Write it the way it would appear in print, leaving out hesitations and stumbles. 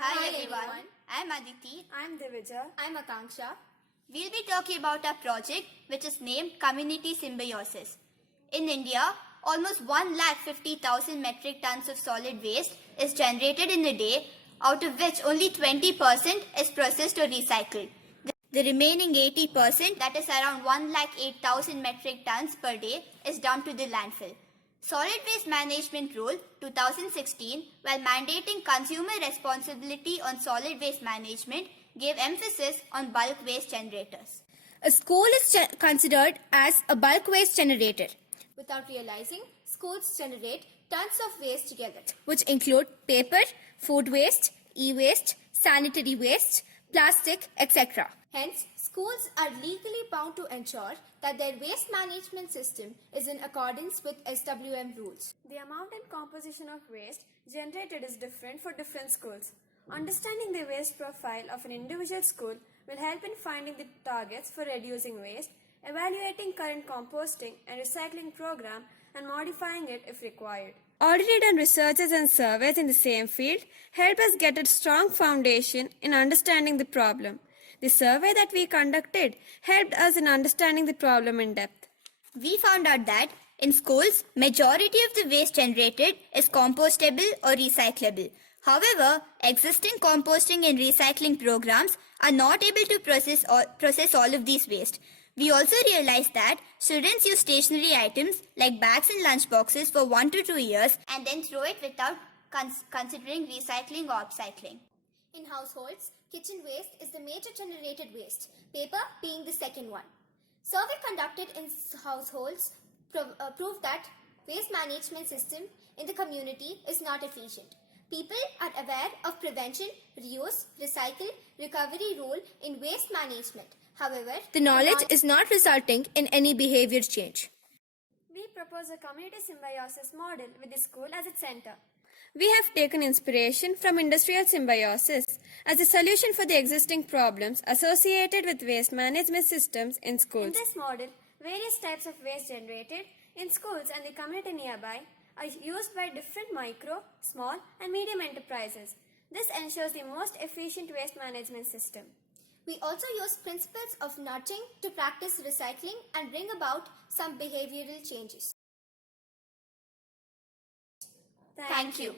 Hi everyone. I'm Aditi. I'm Divija. I'm Akanksha. We'll be talking about our project which is named Community Symbiosis. In India, almost 150,000 metric tons of solid waste is generated in a day, out of which only 20% is processed or recycled. The remaining 80%, that is around 108,000 metric tons per day, is dumped to the landfill. Solid Waste Management Rule 2016, while mandating consumer responsibility on solid waste management, gave emphasis on bulk waste generators. A school is considered as a bulk waste generator, Without realizing, schools generate tons of waste together, which include paper, food waste, e-waste, sanitary waste, plastic, etc. Hence, schools are legally bound to ensure that their waste management system is in accordance with SWM rules. The amount and composition of waste generated is different for different schools. Understanding the waste profile of an individual school will help in finding the targets for reducing waste, evaluating current composting and recycling program, and modifying it if required. Audited and researches and surveys in the same field help us get a strong foundation in understanding the problem. The survey that we conducted helped us in understanding the problem in depth. We found out that in schools, majority of the waste generated is compostable or recyclable. However, existing composting and recycling programs are not able to process all of these waste. We also realized that students use stationary items like bags and lunch boxes for 1 to 2 years and then throw it without considering recycling or upcycling. In households, kitchen waste is the major generated waste, paper being the second one. Survey conducted in households proved that waste management system in the community is not efficient. People are aware of prevention, reuse, recycle, recovery role in waste management. However, the knowledge is not resulting in any behavior change. We propose a community symbiosis model with the school as its center. We have taken inspiration from industrial symbiosis as a solution for the existing problems associated with waste management systems in In schools. this model, various types of waste generated in schools and the community nearby are used by different micro, small and medium enterprises. This ensures the most efficient waste management system. we also use principles of nudging to practice recycling and bring about some behavioral changes. Thank you.